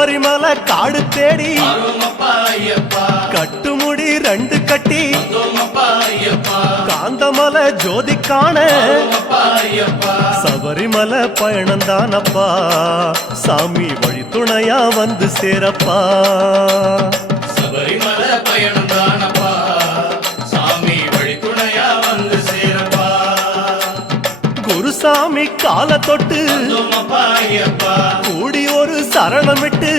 சபரிமலை காடு தேடி கட்டுமுடி 2 கட்டி காந்தமலை ஜோதி காண சபரிமலை பயணந்தானப்பா சாமி வழி துணையா வந்து சேரப்பா சபரிமலை பயணந்தானப்பா சாமி வழி துணையா வந்து சேரப்பா குருசாமி கால தொட்டு கூடி ஒரு சரணமிட்டு